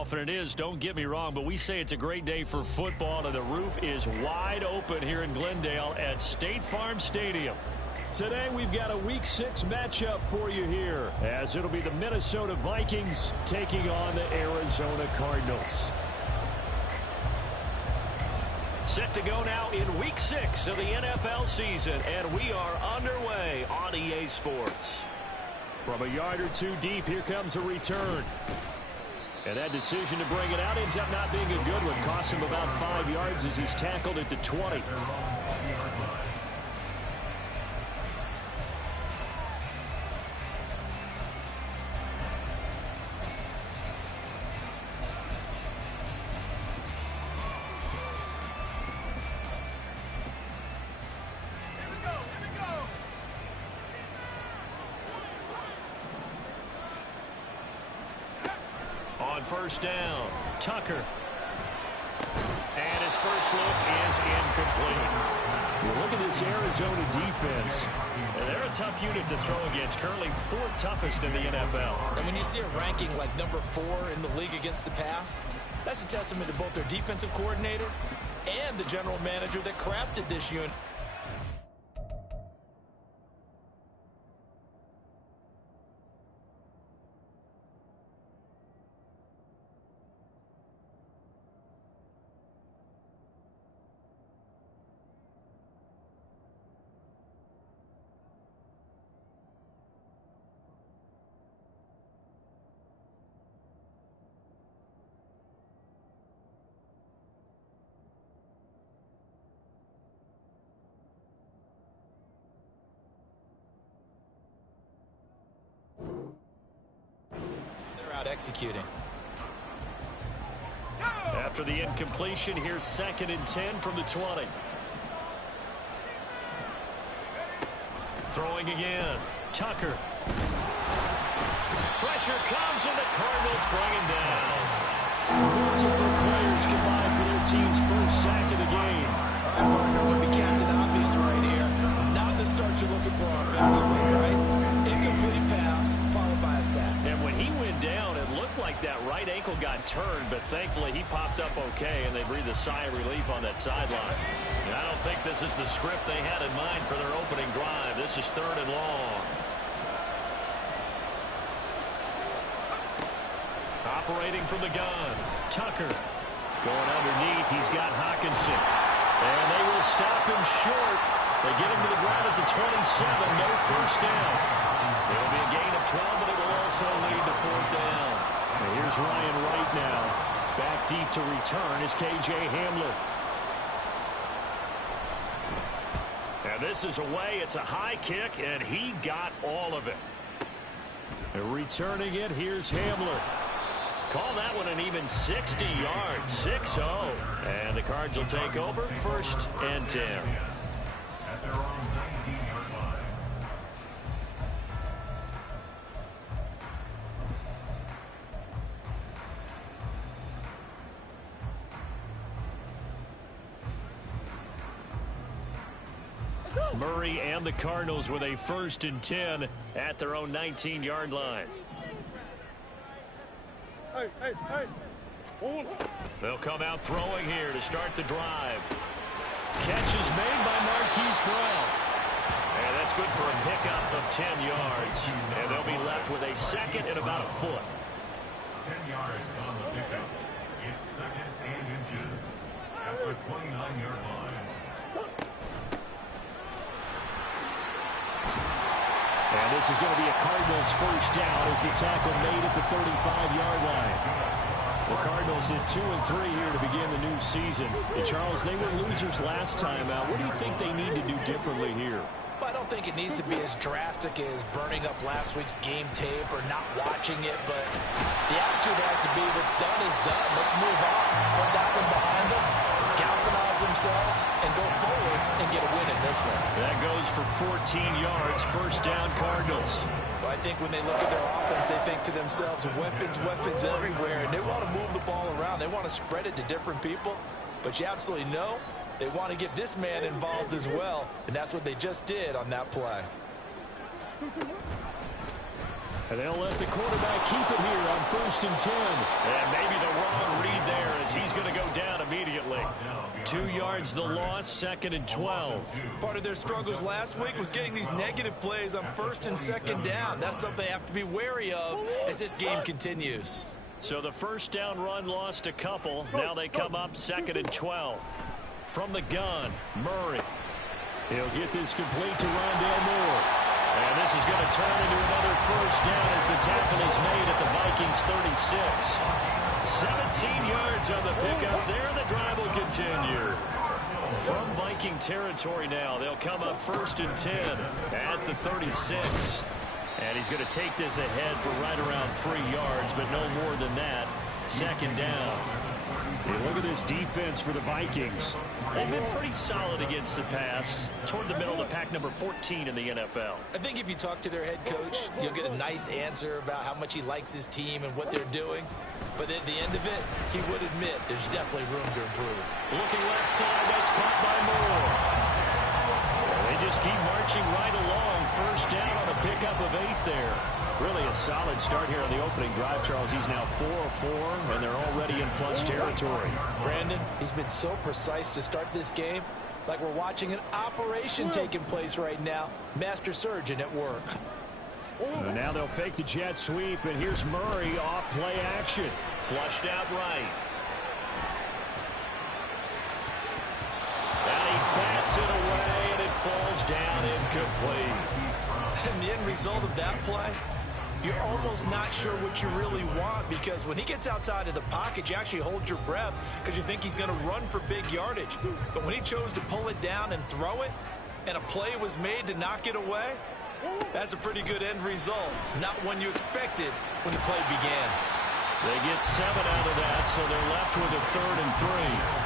golf, and it is, don't get me wrong, but we say it's a great day for football, and the roof is wide open here in Glendale at State Farm Stadium. Today we've got a Week 6 matchup for you here, as it'll be the Minnesota Vikings taking on the Arizona Cardinals. Set to go now in Week 6 of the NFL season, and we are underway on EA Sports. From a yard or two deep, here comes a return. And that decision to bring it out ends up not being a good one. Cost him about 5 yards as he's tackled at the 20. First down, Tucker. And his first look is incomplete. You look at this Arizona defense. And they're a tough unit to throw against, currently 4th toughest in the NFL. And when you see a ranking like number 4 in the league against the pass, that's a testament to both their defensive coordinator and the general manager that crafted this unit. Executing. After the incompletion, here's 2nd and 10 from the 20. Throwing again. Tucker. Pressure comes, and the Cardinals bring him down. Multiple players combined for their team's first sack of the game. All right, partner, would be Captain Obvious right here. Not the start you're looking for offensively, right? Incomplete pass, followed by a sack. And when he went down, it looked like that right ankle got turned, but thankfully he popped up okay, and they breathed a sigh of relief on that sideline. And I don't think this is the script they had in mind for their opening drive. This is 3rd and long. Operating from the gun, Tucker. Going underneath, he's got Hawkinson. And they will stop him short. They get him to the ground at the 27, no first down. It'll be a gain of 12, but it will also lead to 4th down. And here's Ryan Wright now. Back deep to return is K.J. Hamler. And this is away. It's a high kick, and he got all of it. And returning it, here's Hamler. Call that one an even 60 yards, 6-0. And the Cards will take over, 1st and 10. At their own 19-yard line. Murray and the Cardinals with a 1st and 10 at their own 19-yard line. They'll come out throwing here to start the drive. Catch is made by Marquise Brown. And that's good for a pickup of 10 yards. And they'll be left with a 2nd and about a foot. 10 yards on the pickup. It's 2nd and inches at the 29-yard line. And this is going to be a Cardinals first down as the tackle made at the 35-yard line. The Cardinals at 2-3 here to begin the new season. And Charles, they were losers last time out. What do you think they need to do differently here? Well, I don't think it needs to be as drastic as burning up last week's game tape or not watching it, but the attitude has to be what's done is done. Let's move on. Put that one behind them, galvanize themselves, and go forward and get a win in this one. That goes for 14 yards, 1st down Cardinals. Well, I think when they look at their offense, they think to themselves, weapons everywhere, and they want to move the ball around. They want to spread it to different people, but you absolutely know they want to get this man involved as well, and that's what they just did on that play. And they'll let the quarterback keep it here on 1st and 10. And maybe the 2 yards the loss, 2nd and 12. Part of their struggles last week was getting these negative plays on 1st and 2nd down. That's something they have to be wary of as this game continues. So the first down run lost a couple. Now they come up 2nd and 12. From the gun, Murray. He'll get this complete to Rondale Moore. And this is going to turn into another first down as the tackle is made at the Vikings 36. 17 yards on the pickup there, and the drive will continue. From Viking territory now, they'll come up 1st and 10 at the 36. And he's going to take this ahead for right around 3 yards, but no more than that. 2nd down. Hey, look at this defense for the Vikings. They've been pretty solid against the pass. Toward the middle of the pack, number 14 in the NFL. I think if you talk to their head coach, you'll get a nice answer about how much he likes his team and what they're doing. But at the end of it, he would admit there's definitely room to improve. Looking left side, that's caught by Moore. They just keep marching right along. First down on a pickup of 8 there. Really a solid start here on the opening drive, Charles. He's now 4 of 4, and they're already in plus territory. Brandon, he's been so precise to start this game, like we're watching an operation taking place right now. Master surgeon at work. And now they'll fake the jet sweep, and here's Murray off play action. Flushed out right. And he bats it away, and it falls down incomplete. And the end result of that play, you're almost not sure what you really want, because when he gets outside of the pocket, you actually hold your breath because you think he's going to run for big yardage. But when he chose to pull it down and throw it, and a play was made to knock it away, that's a pretty good end result. Not one you expected when the play began. They get 7 out of that, so they're left with a 3rd and 3.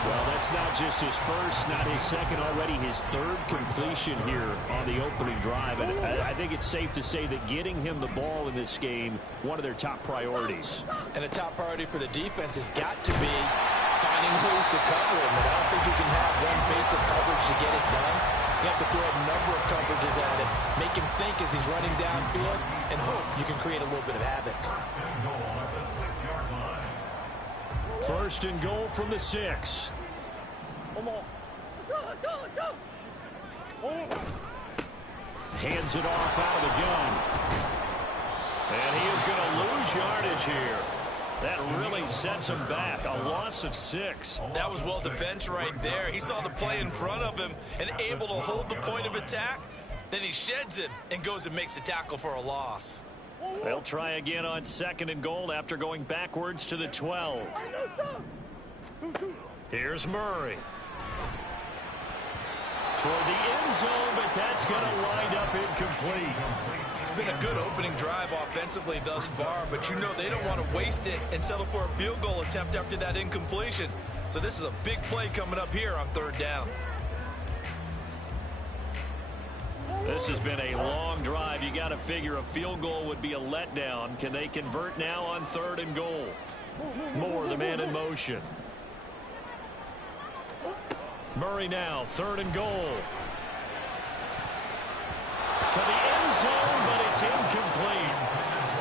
Well, that's not just his first, not his second, already his 3rd completion here on the opening drive. And I think it's safe to say that getting him the ball in this game, one of their top priorities. And a top priority for the defense has got to be finding ways to cover him. And I don't think you can have one basic coverage to get it done. You have to throw a number of coverages at him, make him think as he's running downfield, and hope you can create a little bit of havoc. 1st and goal from the 6. Hands it off out of the gun. And he is going to lose yardage here. That really sets him back. A loss of 6. That was well defense right there. He saw the play in front of him and able to hold the point of attack. Then he sheds him and goes and makes a tackle for a loss. They'll try again on 2nd and goal after going backwards to the 12. Here's Murray. Toward the end zone, but that's going to wind up incomplete. It's been a good opening drive offensively thus far, but you know they don't want to waste it and settle for a field goal attempt after that incompletion. So this is a big play coming up here on 3rd down. This has been a long drive. You got to figure a field goal would be a letdown. Can they convert now on 3rd and goal? Moore, the man in motion. Murray now, 3rd and goal. To the end zone, but it's incomplete.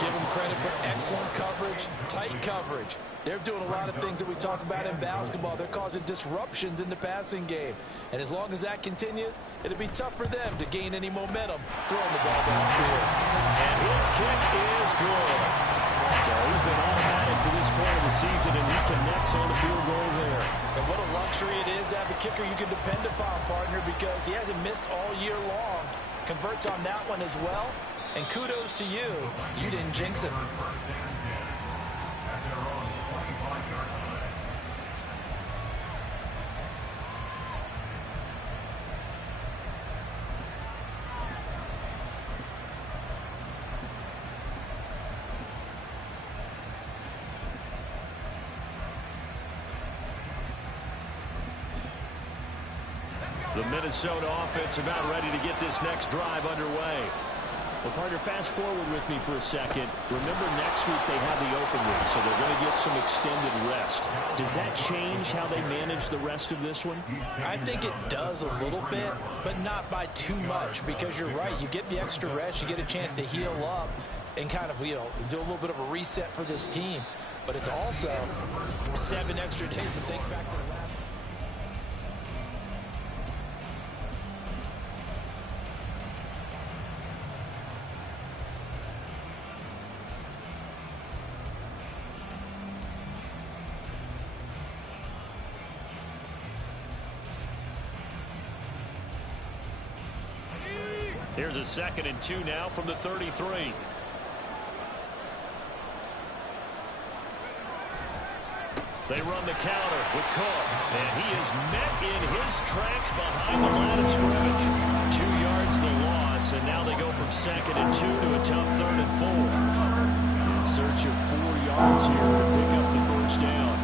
Give them credit for excellent coverage, tight coverage. They're doing a lot of things that we talk about in basketball. They're causing disruptions in the passing game. And as long as that continues, it'll be tough for them to gain any momentum throwing the ball downfield. And his kick is good. So he's been automatic to this point of the season, and he connects on the field goal there. And what a luxury it is to have a kicker you can depend upon, partner, because he hasn't missed all year long. Converts on that one as well. And kudos to you. You didn't jinx it. The Minnesota offense about ready to get this next drive underway. Well, partner, fast forward with me for a second. Remember, next week they have the open week, so they're going to get some extended rest. Does that change how they manage the rest of this one? I think it does a little bit, but not by too much, because you're right. You get the extra rest, you get a chance to heal up and kind of, you know, do a little bit of a reset for this team. But it's also 7 extra days to think back to the last. Here's a 2nd and 2 now from the 33. They run the counter with Cook, and he is met in his tracks behind the line of scrimmage. 2 yards the loss, and now they go from 2nd and 2 to a tough 3rd and 4. In search of 4 yards here to pick up the first down.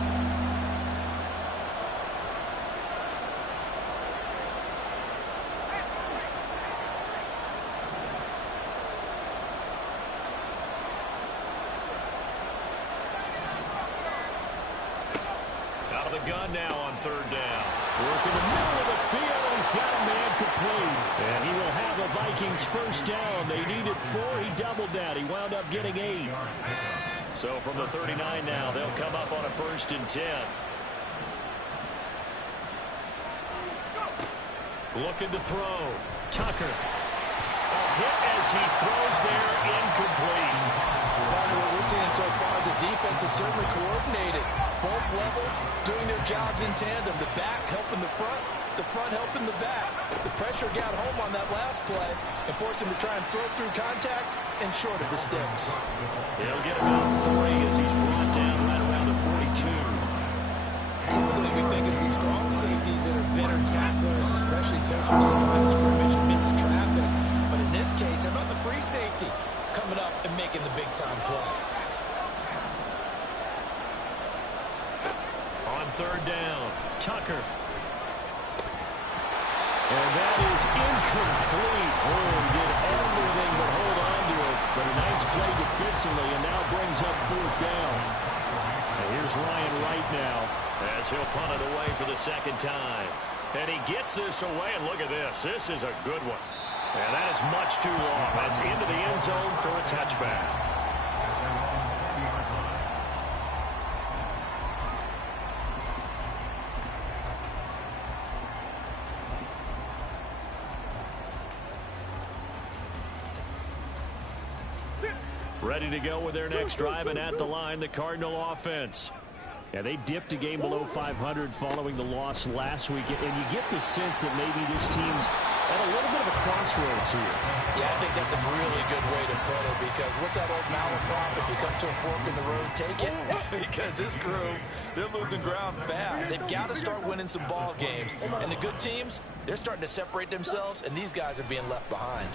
Out of the gun now on 3rd down. Work in the middle of the field, and he's got a man complete. And he will have the Vikings first down. They needed 4. He doubled that. He wound up getting 8. So from the 39 now, they'll come up on a 1st and 10. Looking to throw. Tucker. A hit as he throws there, incomplete. What we're seeing so far is the defense is certainly coordinated. Both levels doing their jobs in tandem. The back helping the front helping the back. The pressure got home on that last play and forced him to try and throw through contact and short of the sticks. He'll get about 3 as he's brought down right around the 42. Typically, we think it's the strong safeties that are better tacklers, especially closer to the line of scrimmage amidst traffic. But in this case, how about the free safety coming up and making the big-time play? On 3rd down, Tucker. And that is incomplete. Oh, he did everything but hold on to it. But a nice play defensively, and now brings up 4th down. And here's Ryan Wright now as he'll punt it away for the 2nd time. And he gets this away, and look at this. This is a good one. And that is much too long. That's into the end zone for a touchback. Ready to go with their next drive, and at the line, the Cardinal offense. Yeah, they dipped a game below 500 following the loss last week, and you get the sense that maybe this team's at a little bit of a crossroads here. Yeah, I think that's a really good way to put it, because what's that old malaprop? If you come to a fork in the road, take it. Because this crew, they're losing ground fast. They've got to start winning some ball games. And the good teams, they're starting to separate themselves, and these guys are being left behind.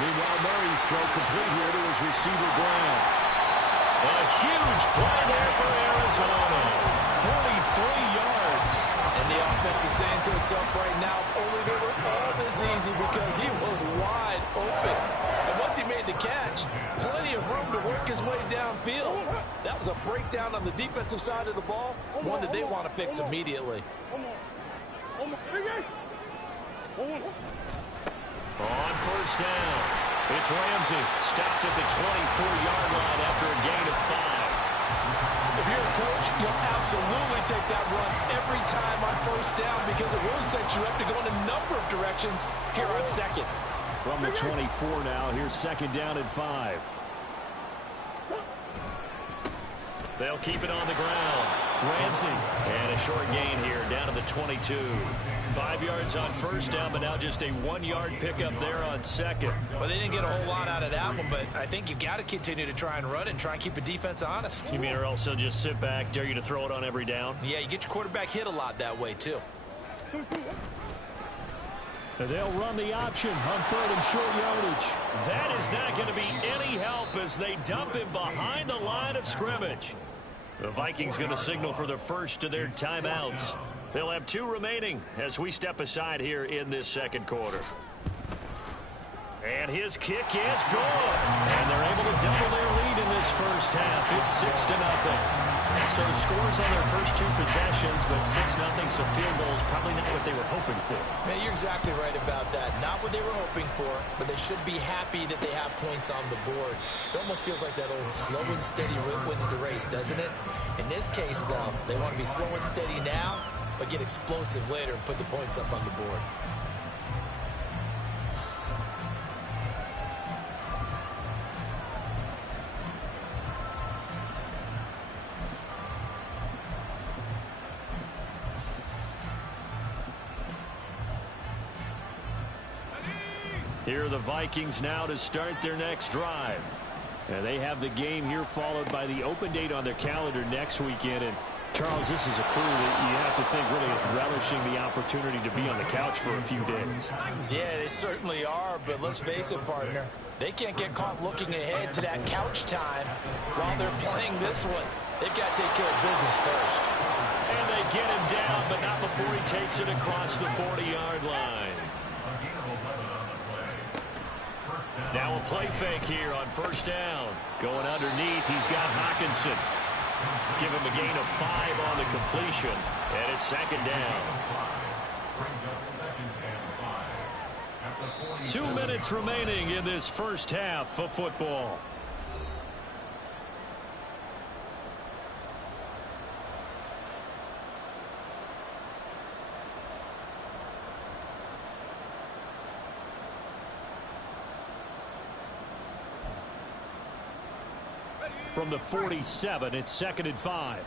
Meanwhile, Murray's throw complete here to his receiver, Brown. A huge play there for Arizona. 43 yards. And the offense is saying to itself right now, only they were all this easy because he was wide open. And once he made the catch, plenty of room to work his way downfield. That was a breakdown on the defensive side of the ball, one that they want to fix immediately. On 1st down, it's Ramsey. Stopped at the 24-yard line after a gain of 5. If you're a coach, you'll absolutely take that run every time on 1st down because it really sets you up to go in a number of directions here on 2nd. From the 24 now, here's 2nd down and 5. They'll keep it on the ground. Ramsey. And a short gain here down to the 22. 5 yards on 1st down, but now just a 1-yard pickup there on 2nd. Well, they didn't get a whole lot out of that one, but I think you've got to continue to try and run and try and keep the defense honest. You mean or else they'll just sit back, dare you to throw it on every down? Yeah, you get your quarterback hit a lot that way, too. They'll run the option on 3rd and short yardage. That is not going to be any help as they dump him behind the line of scrimmage. The Vikings going to signal for the first of their timeouts. They'll have 2 remaining as we step aside here in this 2nd quarter. And his kick is good. And they're able to double their lead in this first half. It's 6-0. So scores on their first 2 possessions, but 6-0, so field goals probably not what they were hoping for. Man, you're exactly right about that. Not what they were hoping for, but they should be happy that they have points on the board. It almost feels like that old slow and steady wins the race, doesn't it? In this case, though, they want to be slow and steady now, but get explosive later and put the points up on the board. Here are the Vikings now to start their next drive. And they have the game here followed by the open date on their calendar next weekend. And Charles, this is a crew that you have to think really is relishing the opportunity to be on the couch for a few days. Yeah, they certainly are, but let's face it, partner. They can't get caught looking ahead to that couch time while they're playing this one. They've got to take care of business first. And they get him down, but not before he takes it across the 40-yard line. Now a play fake here on first down. Going underneath, he's got Hawkinson. Give him a gain of 5 on the completion. And it's second down. 2 minutes remaining in this first half of football. From the 47, it's 2nd and 5.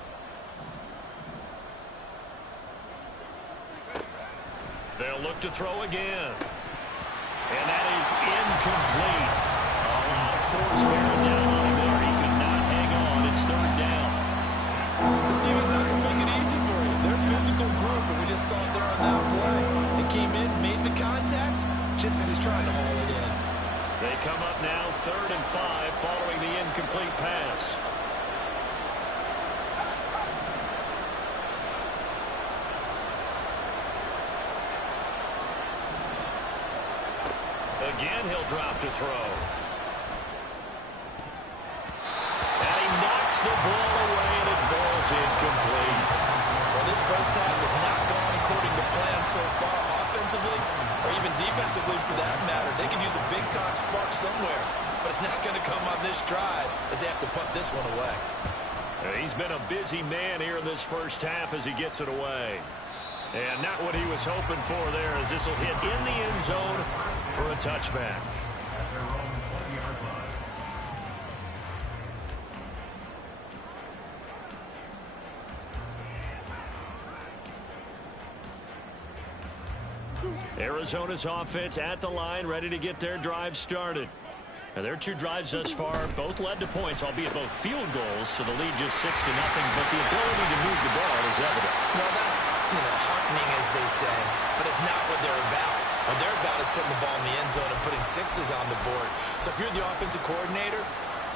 They'll look to throw again. And that is incomplete. A lot of force bearing down on him there. He could not hang on. It's 3rd down. This team is not going to make it easy for you. They're a physical group, and we just saw it there on that play. They came in, made the contact, just as he's trying to haul it in. They come up now 3rd and 5 following the incomplete pass. Again, he'll drop to throw. And he knocks the ball away, and it falls incomplete. Well, this first half has not gone according to plan so far, offensively or even defensively for that matter. They can use a big-time spark somewhere, but it's not going to come on this drive as they have to punt this one away. He's been a busy man here in this first half as he gets it away. And not what he was hoping for there, as this will hit in the end zone for a touchback. Arizona's offense at the line, ready to get their drive started. Now, their 2 drives thus far both led to points, albeit both field goals, so the lead just 6-0, but the ability to move the ball is evident. Well, that's, heartening, as they say, but it's not what they're about. What they're about is putting the ball in the end zone and putting 6s on the board. So if you're the offensive coordinator,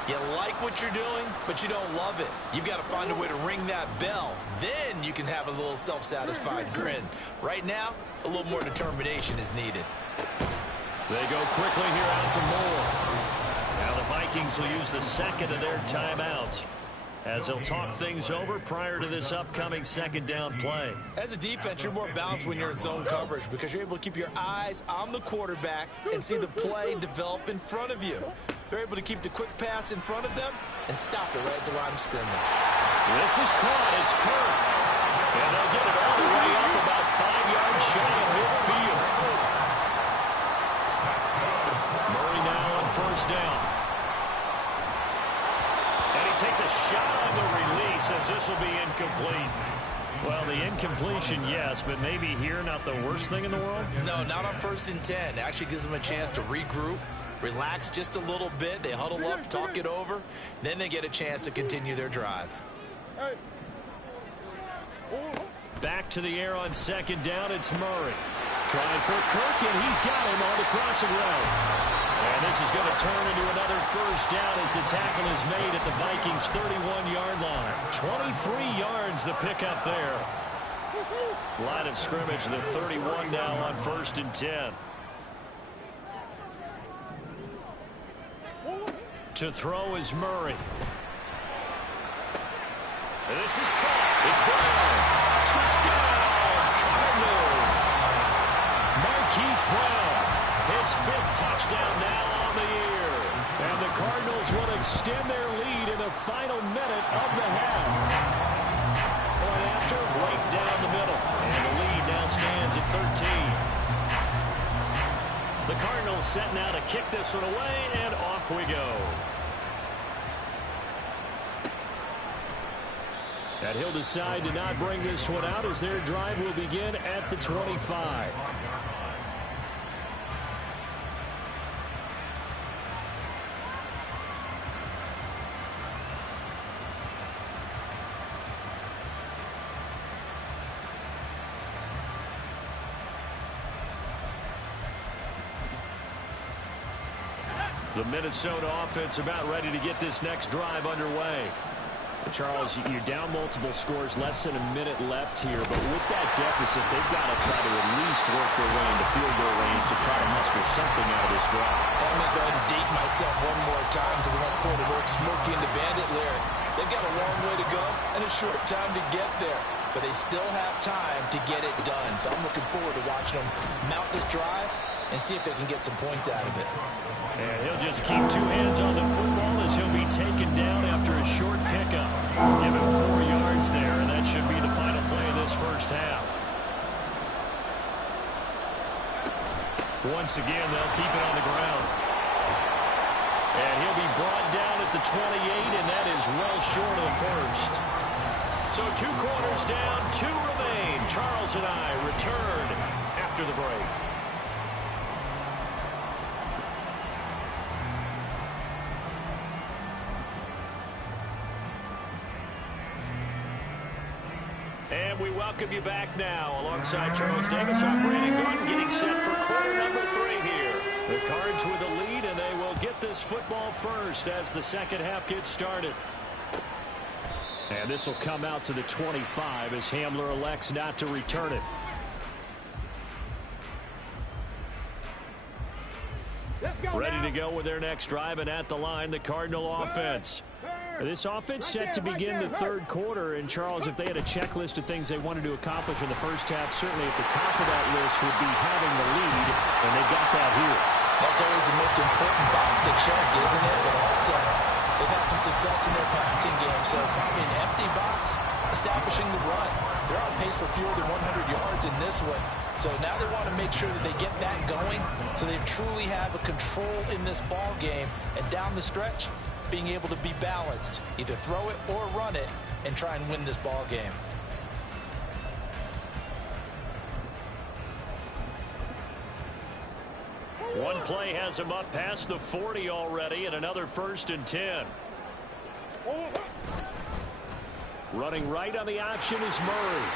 you like what you're doing, but you don't love it. You've got to find a way to ring that bell. Then you can have a little self-satisfied grin. Right now, a little more determination is needed. They go quickly here out to Moore. Now the Vikings will use the second of their timeouts as they'll talk things over prior to this upcoming 2nd down play. As a defense, you're more balanced when you're in zone coverage because you're able to keep your eyes on the quarterback and see the play develop in front of you. They're able to keep the quick pass in front of them and stop it right at the line of scrimmage. This is caught. It's Kirk. And they'll get it all the way up about 5 yards shy of midfield. Murray now on first down. And he takes a shot on the release as this will be incomplete. Well, the incompletion, yes, but maybe here not the worst thing in the world? No, not on 1st and 10. Actually gives them a chance to regroup, relax just a little bit. They huddle up, talk it over. Then they get a chance to continue their drive. Back to the air on 2nd down. It's Murray. Trying for Kirk, and he's got him on the crossing route. And this is going to turn into another first down as the tackle is made at the Vikings' 31-yard line. 23 yards the pickup there. Line of scrimmage, the 31 now on 1st and 10. To throw is Murray. And this is caught. It's Brown. Touchdown, Cardinals. Marquise Brown, his 5th touchdown now on the year. And the Cardinals will extend their lead in the final minute of the half. Point after, right down the middle. And the lead now stands at 13. The Cardinals set now to kick this one away, and off we go. And he'll decide to not bring this one out as their drive will begin at the 25. The Minnesota offense about ready to get this next drive underway. Charles, you're down multiple scores, less than a minute left here, but with that deficit, they've got to try to at least work their way into field goal range to try to muster something out of this drive. I'm going to go ahead and date myself one more time because I want to quote an old Smokey and the Bandit lyric. They've got a long way to go and a short time to get there, but they still have time to get it done. So I'm looking forward to watching them mount this drive and see if they can get some points out of it. And he'll just keep two hands on the football as he'll be taken down after a short pickup. Give him 4 yards there, and that should be the final play of this first half. Once again, they'll keep it on the ground. And he'll be brought down at the 28, and that is well short of the first. So 2 quarters down, 2 remain. Charles and I return after the break. And we welcome you back now. Alongside Charles Davis, I'm Brandon Gordon, getting set for quarter number 3 here. The Cards with the lead, and they will get this football first as the second half gets started. And this will come out to the 25 as Hamler elects not to return it. Ready to go with their next drive, and at the line, the Cardinal offense. This offense set to begin the third quarter, and Charles, if they had a checklist of things they wanted to accomplish in the first half, certainly at the top of that list would be having the lead, and they got that here. That's always the most important box to check, isn't it? But also, they've had some success in their passing game, so probably an empty box establishing the run. They're on pace for fewer than 100 yards in this one, so now they want to make sure that they get that going so they truly have a control in this ball game, and down the stretch, being able to be balanced, either throw it or run it, and try and win this ball game. One play has him up past the 40 already, and another 1st and 10. Running right on the option is Murray.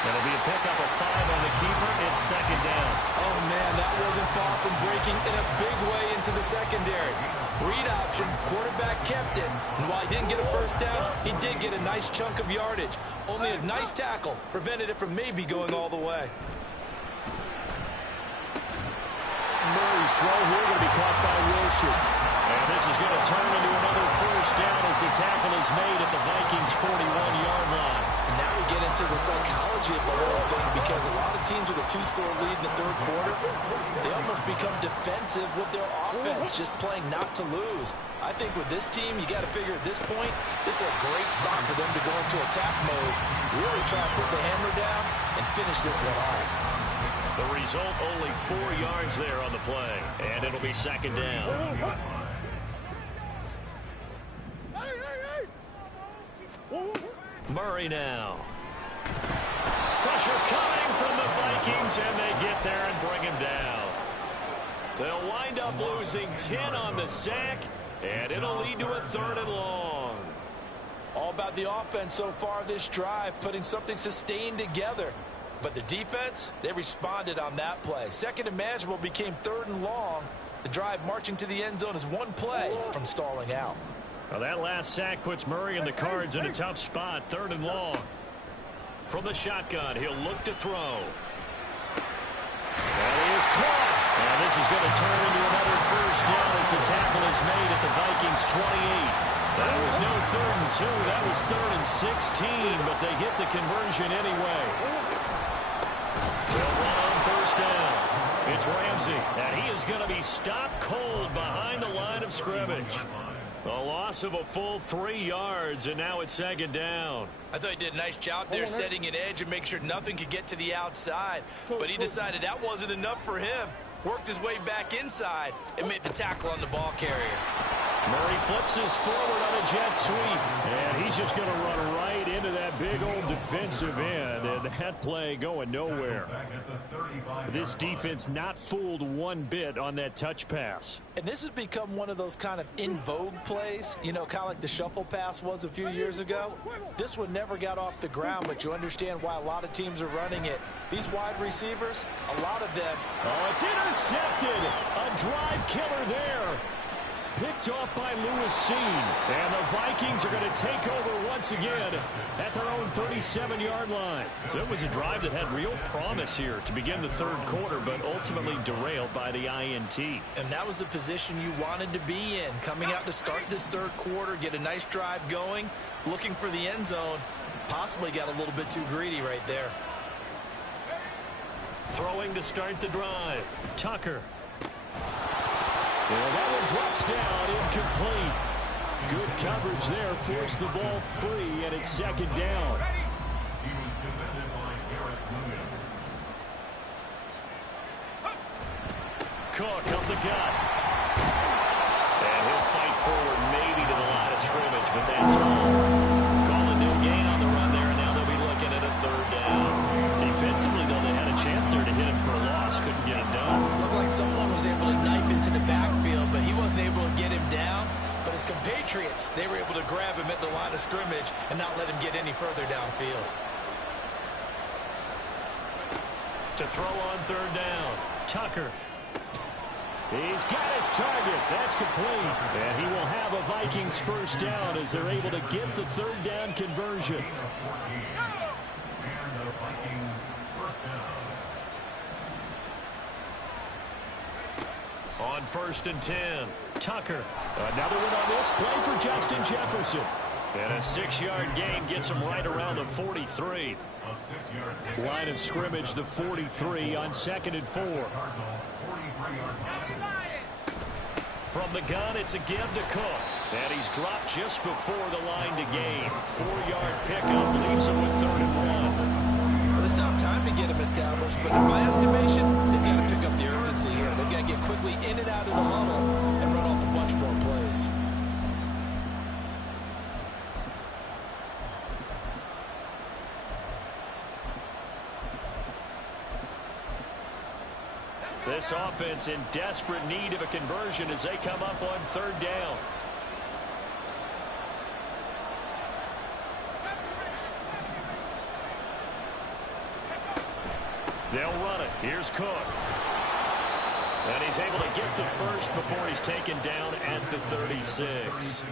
That'll be a pickup of 5 on the keeper. It's second down. Oh, man, that wasn't far from breaking in a big way into the secondary. Read option, quarterback kept it, and while he didn't get a first down, he did get a nice chunk of yardage. Only a nice tackle prevented it from maybe going all the way. Murray's throw here going to be caught by Wilson. And this is going to turn into another first down as the tackle is made at the Vikings' 41-yard line. And now we get into the psychology of the whole thing, because a lot of teams with a 2-score lead in the third quarter, they almost become defensive with their offense, just playing not to lose. I think with this team, you got to figure at this point, this is a great spot for them to go into attack mode, really try to put the hammer down and finish this one off. The result, only 4 yards there on the play, and it'll be second down. Murray now. Pressure coming from the Vikings, and they get there and bring him down. They'll wind up losing 10 on the sack, and it'll lead to a 3rd and long. All about the offense so far this drive, putting something sustained together. But the defense, they responded on that play. Second and manageable became 3rd and long. The drive marching to the end zone is one play from stalling out. Well, that last sack puts Murray and the Cards in a tough spot. 3rd and long. From the shotgun, he'll look to throw. That is caught. And this is going to turn into another first down as the tackle is made at the Vikings' 28. That was no 3rd and 2. That was 3rd and 16, but they get the conversion anyway. They'll run on first down. It's Ramsey, and he is going to be stopped cold behind the line of scrimmage. A loss of a full 3 yards, and now it's second down. I thought he did a nice job there setting an edge and make sure nothing could get to the outside. But he decided that wasn't enough for him. Worked his way back inside and made the tackle on the ball carrier. Murray flips his forward on a jet sweep. And he's just going to run right into that big old defensive end. And that play going nowhere. This defense not fooled one bit on that touch pass. And this has become one of those kind of in vogue plays, you know, kind of like the shuffle pass was a few years ago. This one never got off the ground, but you understand why a lot of teams are running it. These wide receivers, a lot of them. Oh, it's intercepted. A drive killer there. Picked off by Lewis Seen. And the Vikings are going to take over once again at their own 37-yard line. So it was a drive that had real promise here to begin the third quarter, but ultimately derailed by the INT. And that was the position you wanted to be in. Coming out to start this third quarter, get a nice drive going, looking for the end zone. Possibly got a little bit too greedy right there. Throwing to start the drive. Tucker. And that one drops down, incomplete. Good coverage there, forced the ball free, and it's second down. He was defended by Garrett Williams. Cook up the gut. And he'll fight forward maybe to the line of scrimmage, but that's all. Calling no gain on the run there, and now they'll be looking at a third down. Defensively, though, they had a chance there to hit him for a loss. Couldn't get it done. Looked like someone was able to knife into the backfield, but he wasn't able to get him down. But his compatriots, they were able to grab him at the line of scrimmage and not let him get any further downfield. To throw on third down. Tucker. He's got his target. That's complete. And he will have a Vikings first down as they're able to get the third down conversion. And the Vikings first down. On 1st and 10, Tucker. Another one on this play for Justin Jefferson. And a 6-yard gain gets him right around the 43. A 6-yard gain. Line of scrimmage, the 43 on 2nd and 4. Cardinals 43-yard line. From the gun, it's again to Cook. And he's dropped just before the line to gain. 4-yard pickup leaves him with 3rd and 1. Well, it's not time to get him established, but in my estimation, they've got to pick up the urgency here. They've got to get quickly in and out of the huddle and run off a bunch more plays. This offense in desperate need of a conversion as they come up on 3rd down. They'll run it. Here's Cook. And he's able to get the first before he's taken down at the 36.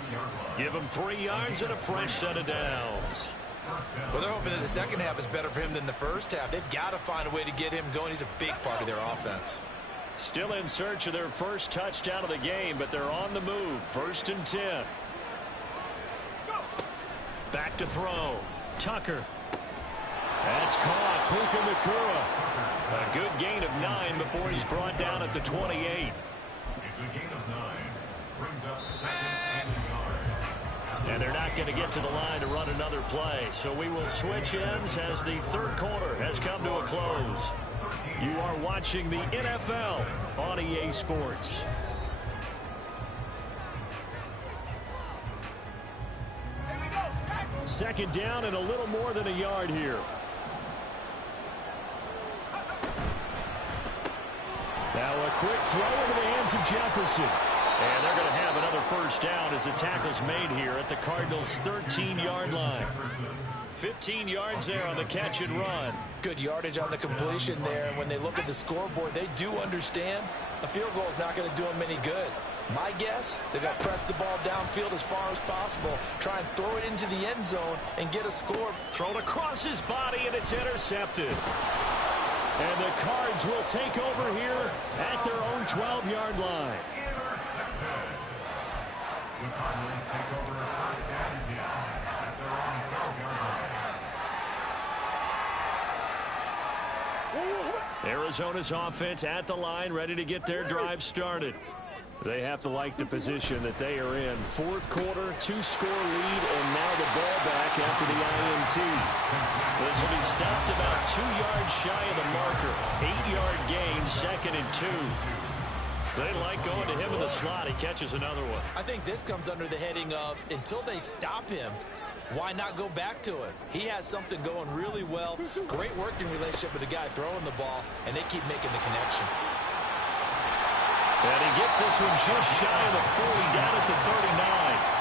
Give him 3 yards and a fresh set of downs. Well, they're hoping that the second half is better for him than the first half. They've got to find a way to get him going. He's a big part of their offense. Still in search of their first touchdown of the game, but they're on the move. 1st and 10. Back to throw. Tucker. That's caught. Puka Nakua. A good gain of 9 before he's brought down at the 28. It's a gain of 9. Brings up 2nd and a yard. And they're not going to get to the line to run another play. So we will switch ends as the third quarter has come to a close. You are watching the NFL on EA Sports. Second down and a little more than a yard here. Now a quick throw into the hands of Jefferson. And they're going to have another first down as the tackle's made here at the Cardinals' 13-yard line. 15 yards there on the catch and run. Good yardage on the completion there. And when they look at the scoreboard, they do understand a field goal is not going to do them any good. My guess, they're going to press the ball downfield as far as possible, try and throw it into the end zone and get a score. Thrown across his body, and it's intercepted. And the Cards will take over here at their own 12-yard line. The Cardinals take over 1st and 10 at their own 12-yard line. Arizona's offense at the line, ready to get their drive started. They have to like the position that they are in. 4th quarter, 2-score lead, and now the ball back after the INT. This will be stopped about 2 yards shy of the marker. 8-yard gain, 2nd and 2. They like going to him in the slot. He catches another one. I think this comes under the heading of until they stop him, why not go back to it? He has something going really well. Great working relationship with the guy throwing the ball, and they keep making the connection. And he gets this one just shy of the 40, down at the 39.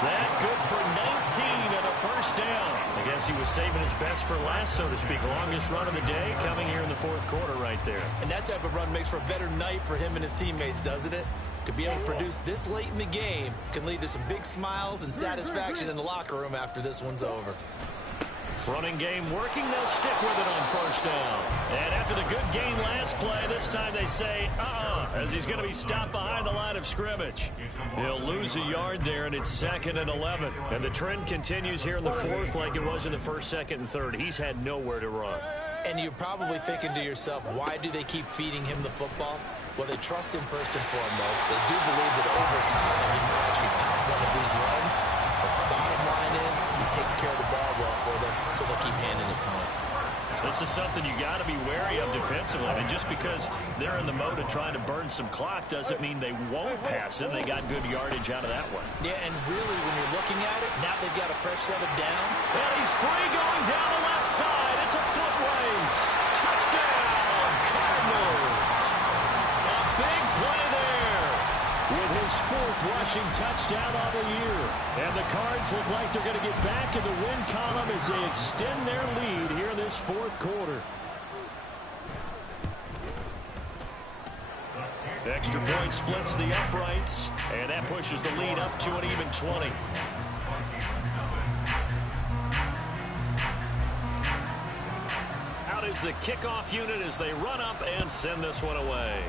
That good for 19 and a first down. I guess he was saving his best for last, so to speak. Longest run of the day coming here in the fourth quarter right there. And that type of run makes for a better night for him and his teammates, doesn't it? To be able to produce this late in the game can lead to some big smiles and satisfaction in the locker room after this one's over. Running game working. They'll stick with it on first down. And after the good gain last play, this time they say, as he's going to be stopped behind the line of scrimmage. He'll lose a yard there, and it's 2nd and 11. And the trend continues here in the fourth like it was in the first, second, and third. He's had nowhere to run. And you're probably thinking to yourself, why do they keep feeding him the football? Well, they trust him first and foremost. They do believe that over time he might actually pop one of these runs. The bottom line is he takes care of the ball well for them, so they'll keep handing it to him. This is something you got to be wary of defensively. And just because they're in the mode of trying to burn some clock doesn't mean they won't pass it. They got good yardage out of that one. Yeah, and really, when you're looking at it, now they've got a fresh set of down. And he's free going down the left side. It's a foot race. Touchdown, Cardinals. A big play there. With his 4th rushing touchdown on the year. And the Cards look like they're going to get back in the win column as they extend their lead here in this fourth quarter. Extra point splits the uprights, and that pushes the lead up to an even 20. Out is the kickoff unit as they run up and send this one away.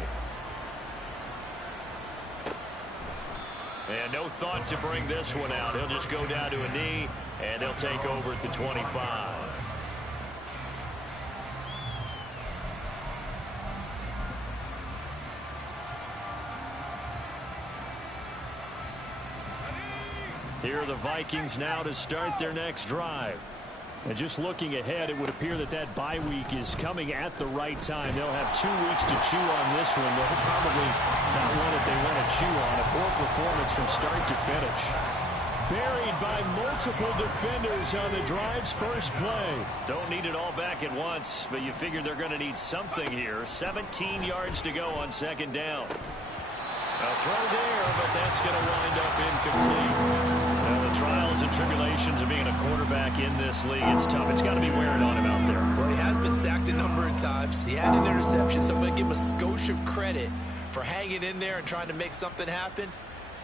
And no thought to bring this one out. He'll just go down to a knee, and he'll take over at the 25. Here are the Vikings now to start their next drive. And just looking ahead, it would appear that that bye week is coming at the right time. They'll have 2 weeks to chew on this one. They'll probably not one that they want to chew on. A poor performance from start to finish. Buried by multiple defenders on the drive's first play. Don't need it all back at once, but you figure they're going to need something here. 17 yards to go on second down. A throw there, but that's going to wind up incomplete. Well, the trials and tribulations of being a quarterback in this league, it's tough. It's got to be wearing on him out there. Well, he has been sacked a number of times. He had an interception, so I'm going to give him a skosh of credit for hanging in there and trying to make something happen,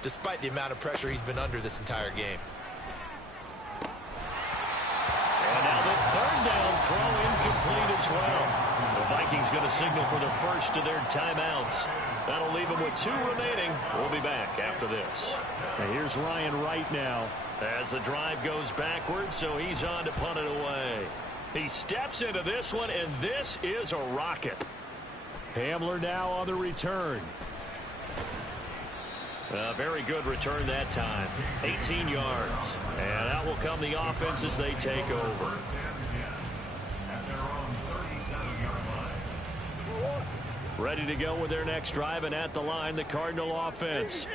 despite the amount of pressure he's been under this entire game. And now the third down throw incomplete as well. The Vikings going to signal for the first of their timeouts. That'll leave them with 2 remaining. We'll be back after this. And here's Ryan Wright now. As the drive goes backwards, so he's on to punt it away. He steps into this one, and this is a rocket. Hamler now on the return. A very good return that time. 18 yards. And out will come the offense as they take over. Ready to go with their next drive, and at the line, the Cardinal offense.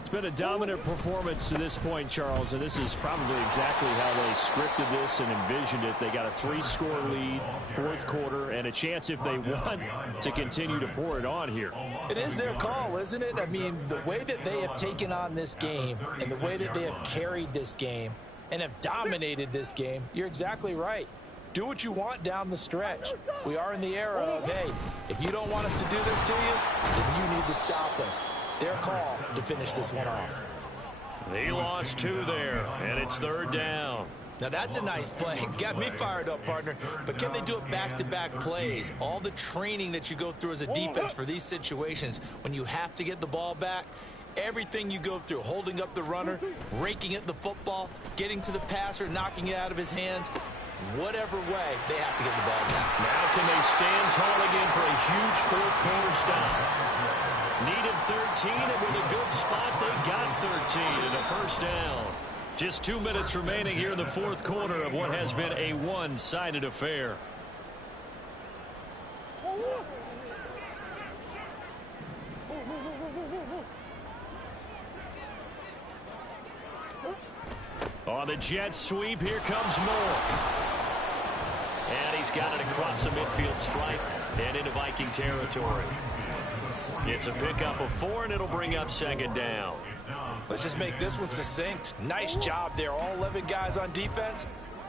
It's been a dominant performance to this point, Charles, and this is probably exactly how they scripted this and envisioned it. They got a 3-score lead, fourth quarter, and a chance, if they want, to continue to pour it on here. It is their call, isn't it? I mean, the way that they have taken on this game and the way that they have carried this game and have dominated this game, you're exactly right. Do what you want down the stretch. We are in the era of, hey, if you don't want us to do this to you, then you need to stop us. Their call to finish this one off. They lost 2 there, and it's third down. Now that's a nice play. Got me fired up, partner. But can they do it back-to-back plays? All the training that you go through as a defense for these situations, when you have to get the ball back, everything you go through, holding up the runner, raking at the football, getting to the passer, knocking it out of his hands, whatever way, they have to get the ball back. Now can they stand tall again for a huge fourth quarter stop? Needed 13, and with a good spot, they got 13 and a first down. Just 2 minutes remaining here in the fourth quarter of what has been a one-sided affair. On the jet sweep, here comes Moore. And he's got it across the midfield stripe and into Viking territory. It's a pickup of 4, and it'll bring up second down. Let's just make this one succinct. Nice job there. All 11 guys on defense,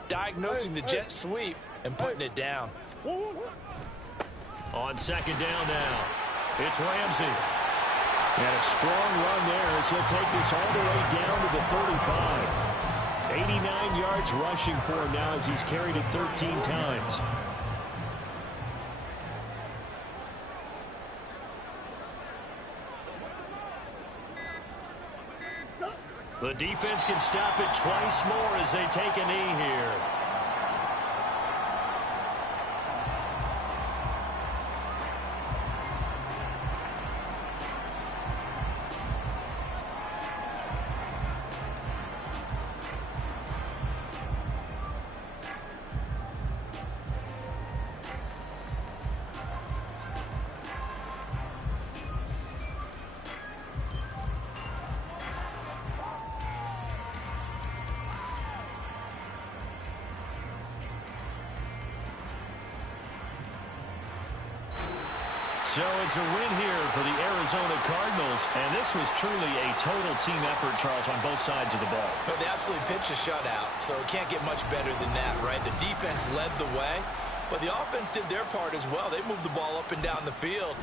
diagnosing the jet sweep and putting it down. On second down now, it's Ramsey. And a strong run there as he'll take this all the way down to the 35. 89 yards rushing for him now as he's carried it 13 times. The defense can stop it twice more as they take a knee here. So it's a win here for the Arizona Cardinals, and this was truly a total team effort, Charles, on both sides of the ball. But they absolutely pitched a shutout, so it can't get much better than that, right? The defense led the way, but the offense did their part as well. They moved the ball up and down the field.